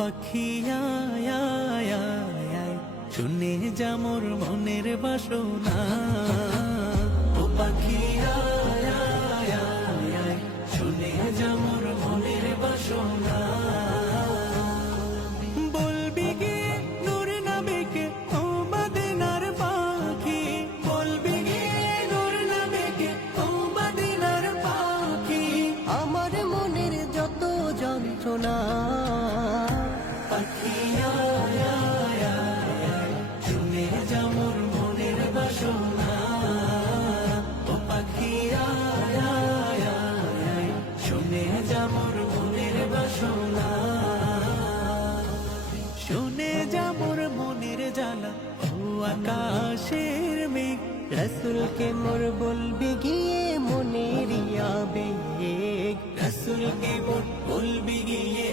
পাখি আয় আয় আয় আয়, শুনে যা মোর মনের বাসনা। ও পাখি আয় আয় আয় আয়, শুনে যা মোর মনের বাসনা। বলবি গিয়ে নূর নবীকে ও মদিনার পাখি, বলবি গিয়ে নূর নবীকে ও মদিনার পাখি। আমার মনের যত যন্ত্রণা পাখি আয় আয় আয় আয়, শুনে যা মোর মনের বাসনা। ও পাখি আয় আয় আয় আয়, শুনে যা মোর মনের বাসনা। শুনে যা মোর মনের জ্বালা ও আকাশের মেঘ, রসুলকে মোর বলবি গিয়ে মনের আবেগ। রসুলকে মোর বলবি গিয়ে